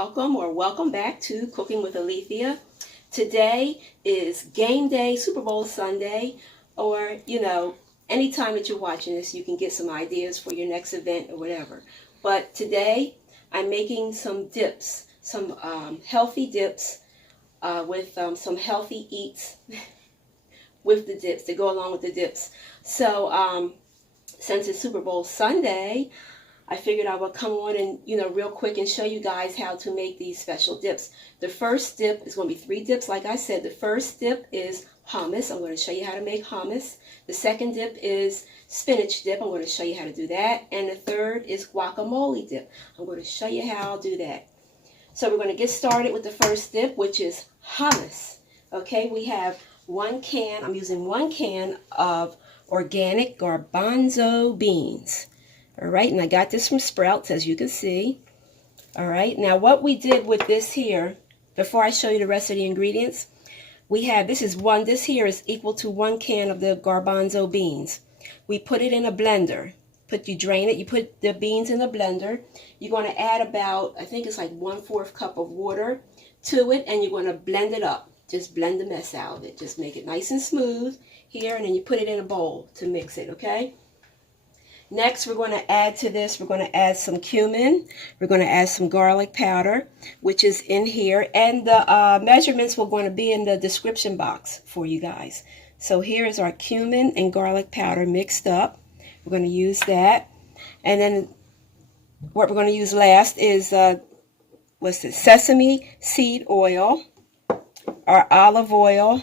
welcome or welcome back to Cooking with Alethea. Today is game day, Super Bowl Sunday, or anytime that you're watching this, you can get some ideas for your next event or whatever. But today I'm making some dips, some healthy dips with some healthy eats with the dips to go along with the dips. So since it's Super Bowl Sunday, I figured I would come on and, real quick and show you guys how to make these special dips. The first dip is going to be 3 dips, like I said. The first dip is hummus. I'm going to show you how to make hummus. The second dip is spinach dip. I'm going to show you how to do that. And the third is guacamole dip. I'm going to show you how I'll do that. So we're going to get started with the first dip, which is hummus. Okay, we have 1 can. I'm using 1 can of organic garbanzo beans. All right, and I got this from Sprouts, as you can see. All right, now what we did with this here, before I show you the rest of the ingredients, we have, this here is equal to 1 can of the garbanzo beans. We put it in a blender. You drain it, you put the beans in the blender. You're going to add about, I think it's like 1/4 cup of water to it, and you're going to blend it up. Just blend the mess out of it. Just make it nice and smooth here, and then you put it in a bowl to mix it, okay? Next, we're going to add to this, we're going to add some cumin. We're going to add some garlic powder, which is in here. And the measurements were going to be in the description box for you guys. So here is our cumin and garlic powder mixed up. We're going to use that. And then what we're going to use last is, sesame seed oil, our olive oil,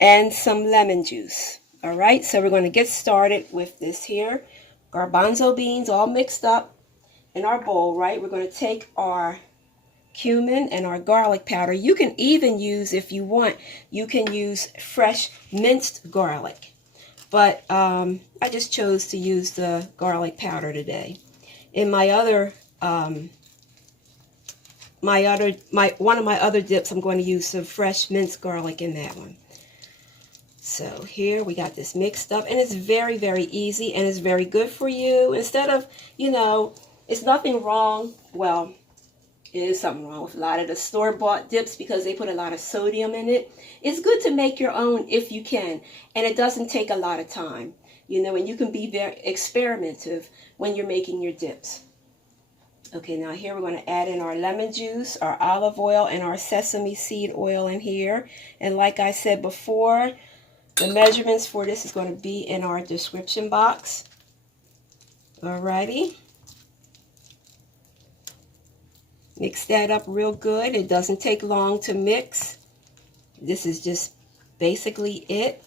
and some lemon juice. All right, so we're going to get started with this here. Garbanzo beans all mixed up in our bowl, right? We're going to take our cumin and our garlic powder. You can even use, if you want, you can use fresh minced garlic. But I just chose to use the garlic powder today. In my other, one of my other dips, I'm going to use some fresh minced garlic in that one. So here we got this mixed up, and it's very, very easy, and it's very good for you. Instead of, it's nothing wrong. Well, it is something wrong with a lot of the store-bought dips because they put a lot of sodium in it. It's good to make your own if you can, and it doesn't take a lot of time, and you can be very experimentative when you're making your dips. Okay, now here we're going to add in our lemon juice, our olive oil, and our sesame seed oil in here. And like I said before, the measurements for this is going to be in our description box. Alrighty. Mix that up real good. It doesn't take long to mix. This is just basically it.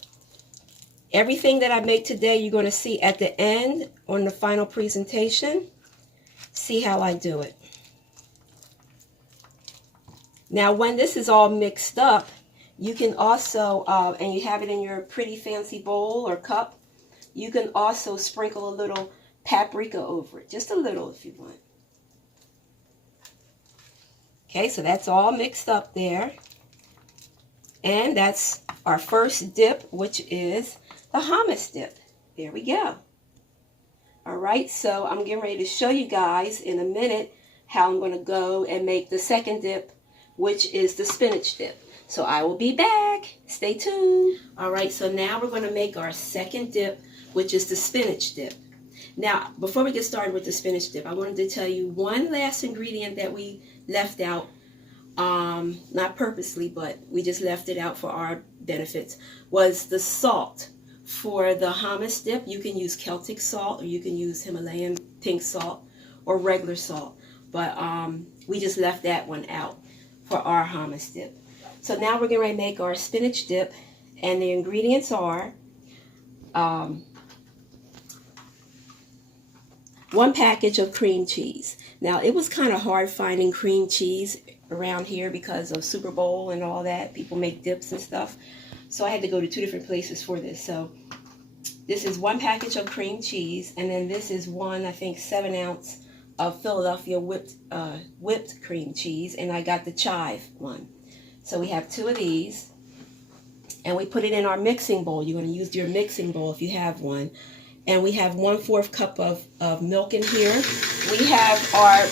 Everything that I make today, you're going to see at the end on the final presentation. See how I do it. Now, when this is all mixed up, you can also, and you have it in your pretty fancy bowl or cup, you can also sprinkle a little paprika over it. Just a little if you want. Okay, so that's all mixed up there. And that's our first dip, which is the hummus dip. There we go. All right, so I'm getting ready to show you guys in a minute how I'm going to go and make the second dip, which is the spinach dip. So I will be back. Stay tuned. All right, so now we're going to make our second dip, which is the spinach dip. Now, before we get started with the spinach dip, I wanted to tell you one last ingredient that we left out, not purposely, but we just left it out for our benefits, was the salt. For the hummus dip, you can use Celtic salt, or you can use Himalayan pink salt, or regular salt. But we just left that one out for our hummus dip. So now we're getting ready to make our spinach dip, and the ingredients are 1 package of cream cheese. Now, it was kind of hard finding cream cheese around here because of Super Bowl and all that. People make dips and stuff. So I had to go to 2 different places for this. So this is 1 package of cream cheese, and then this is 1, I think, 7-ounce of Philadelphia whipped cream cheese, and I got the chive one. So we have 2 of these, and we put it in our mixing bowl. You're going to use your mixing bowl if you have one. And we have 1/4 cup of milk in here. We have our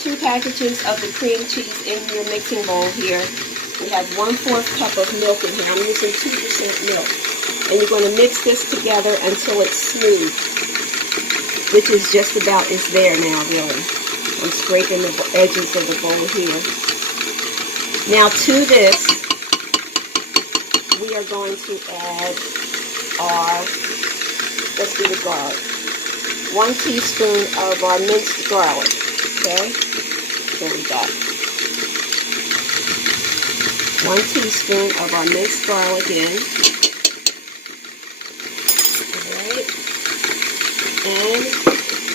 2 packages of the cream cheese in your mixing bowl here. We have 1/4 cup of milk in here. I'm using 2% milk. And you're going to mix this together until it's smooth, which is just about, it's there now, really. I'm scraping the edges of the bowl here. Now to this, we are going to add our, let's do the garlic. 1 teaspoon of our minced garlic, okay? So we got 1 teaspoon of our minced garlic in. Alright. And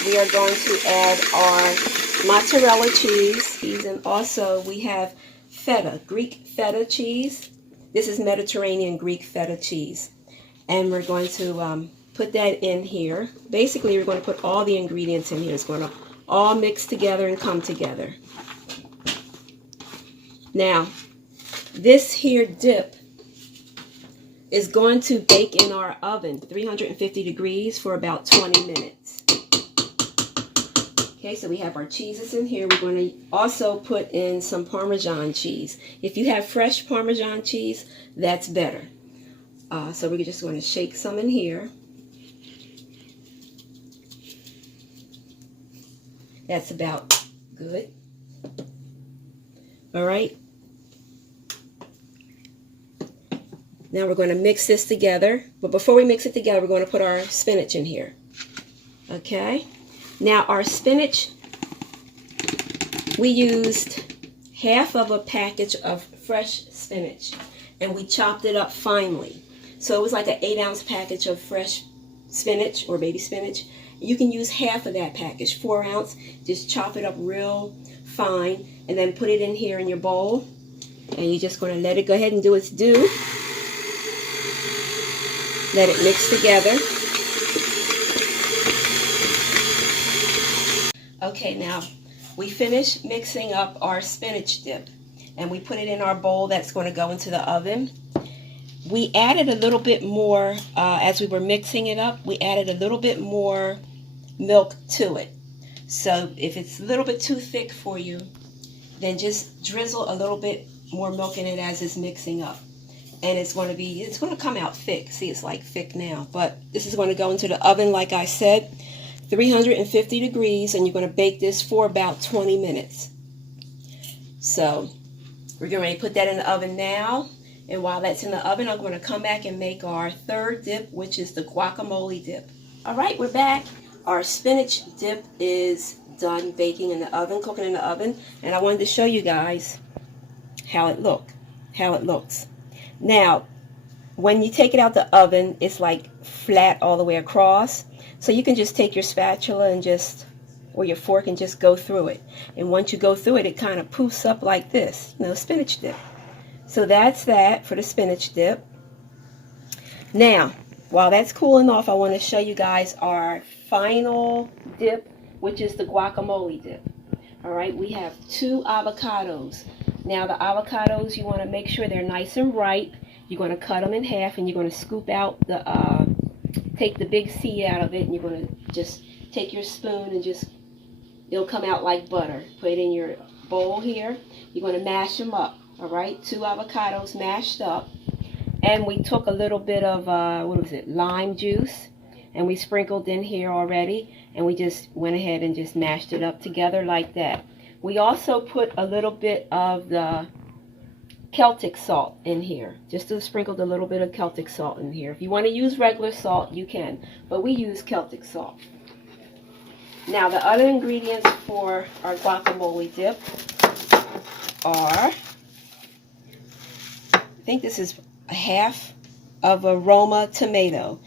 we are going to add our mozzarella cheese. And also we have feta, Greek feta cheese. This is Mediterranean Greek feta cheese. And we're going to put that in here. Basically, we're going to put all the ingredients in here. It's going to all mix together and come together. Now, this here dip is going to bake in our oven, 350 degrees, for about 20 minutes. Okay, so we have our cheeses in here. We're going to also put in some Parmesan cheese. If you have fresh Parmesan cheese, that's better. So we're just going to shake some in here. That's about good. All right. Now we're going to mix this together. But before we mix it together, we're going to put our spinach in here. Okay. Now our spinach, we used half of a package of fresh spinach. And we chopped it up finely. So it was like an 8-ounce package of fresh spinach or baby spinach. You can use half of that package, 4 ounce. Just chop it up real fine and then put it in here in your bowl. And you're just going to let it go ahead and do its due. Let it mix together. Okay, now we finished mixing up our spinach dip. And we put it in our bowl that's going to go into the oven. We added a little bit more, as we were mixing it up, we added a little bit more milk to it. So if it's a little bit too thick for you, then just drizzle a little bit more milk in it as it's mixing up. And it's going to come out thick. See, it's like thick now. But this is going to go into the oven, like I said, 350 degrees, and you're going to bake this for about 20 minutes. So we're getting ready to put that in the oven now. And while that's in the oven, I'm going to come back and make our third dip, which is the guacamole dip. All right, we're back. Our spinach dip is done baking in the oven, cooking in the oven. And I wanted to show you guys how it looks. Now, when you take it out the oven, it's like flat all the way across. So you can just take your spatula and or your fork and just go through it. And once you go through it, it kind of poofs up like this, spinach dip. So that's that for the spinach dip. Now, while that's cooling off, I want to show you guys our final dip, which is the guacamole dip. All right, we have 2 avocados. Now, the avocados, you want to make sure they're nice and ripe. You're going to cut them in half, and you're going to scoop out take the big seed out of it, and you're going to just take your spoon and it'll come out like butter. Put it in your bowl here. You're going to mash them up. All right, 2 avocados mashed up, and we took a little bit of lime juice, and we sprinkled in here already, and we just went ahead and just mashed it up together like that. We also put a little bit of the Celtic salt in here, just sprinkled a little bit of Celtic salt in here. If you want to use regular salt, you can, but we use Celtic salt. Now, the other ingredients for our guacamole dip are, I think this is half of a Roma tomato,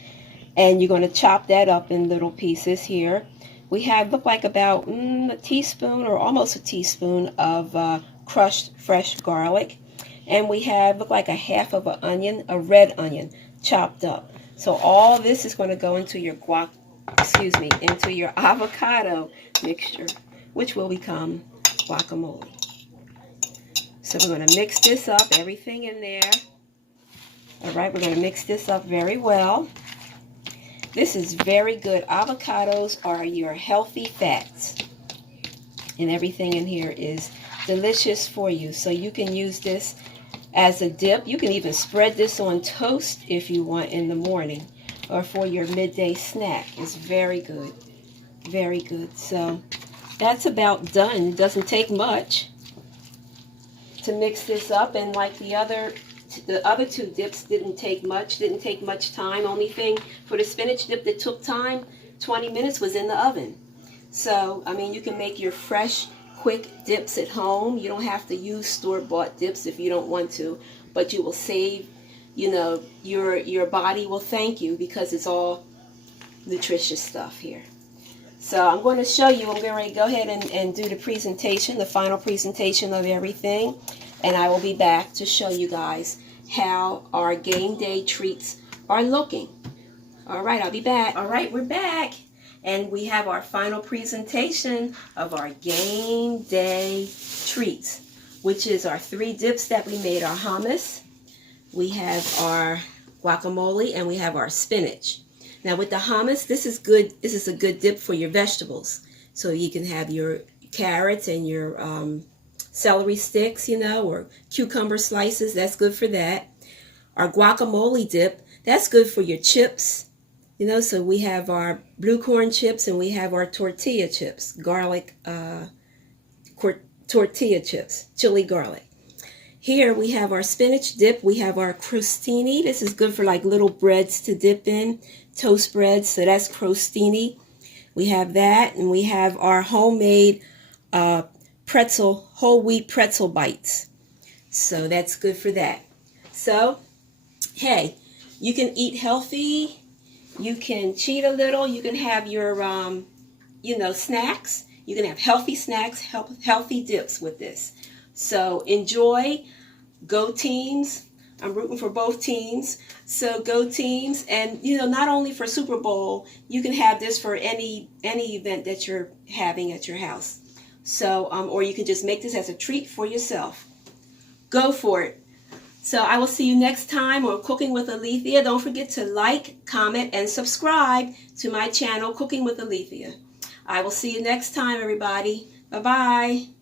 and you're going to chop that up in little pieces here. We have, look like about a teaspoon or almost a teaspoon of crushed fresh garlic, and we have, look like a half of an onion, a red onion, chopped up. So all this is going to go into your into your avocado mixture, which will become guacamole. So we're going to mix this up, everything in there. All right, we're going to mix this up very well. This is very good. Avocados are your healthy fats. and everything in here is delicious for you. So you can use this as a dip. You can even spread this on toast if you want in the morning or for your midday snack. It's very good. Very good. So that's about done. It doesn't take much to mix this up, and like the other two dips didn't take much time. Only thing for the spinach dip that took time, 20 minutes, was in the oven. So I mean, you can make your fresh quick dips at home. You don't have to use store-bought dips if you don't want to, but you will save, you know, your body will thank you because it's all nutritious stuff here. So I'm going to show you, I'm getting ready to go ahead and do the presentation, the final presentation of everything, and I will be back to show you guys how our game day treats are looking. All right, I'll be back. All right, we're back. And we have our final presentation of our game day treats, which is our 3 dips that we made. Our hummus, we have our guacamole, and we have our spinach. Now with the hummus, this is good. This is a good dip for your vegetables. So you can have your carrots and your celery sticks, you know, or cucumber slices. That's good for that. Our guacamole dip, that's good for your chips. You know, so we have our blue corn chips and we have our tortilla chips, garlic tortilla chips, chili garlic. Here we have our spinach dip. We have our crostini. This is good for like little breads to dip in, toast breads. So that's crostini. We have that, and we have our homemade pretzel, whole wheat pretzel bites. So that's good for that. So, hey, you can eat healthy. You can cheat a little. You can have your, you know, snacks. You can have healthy snacks, healthy dips with this. So enjoy. Go teams. I'm rooting for both teams. So go teams. And, you know, not only for Super Bowl, you can have this for any event that you're having at your house. So, or you can just make this as a treat for yourself. Go for it. So I will see you next time on Cooking with Alethea. Don't forget to like, comment, and subscribe to my channel, Cooking with Alethea. I will see you next time, everybody. Bye-bye.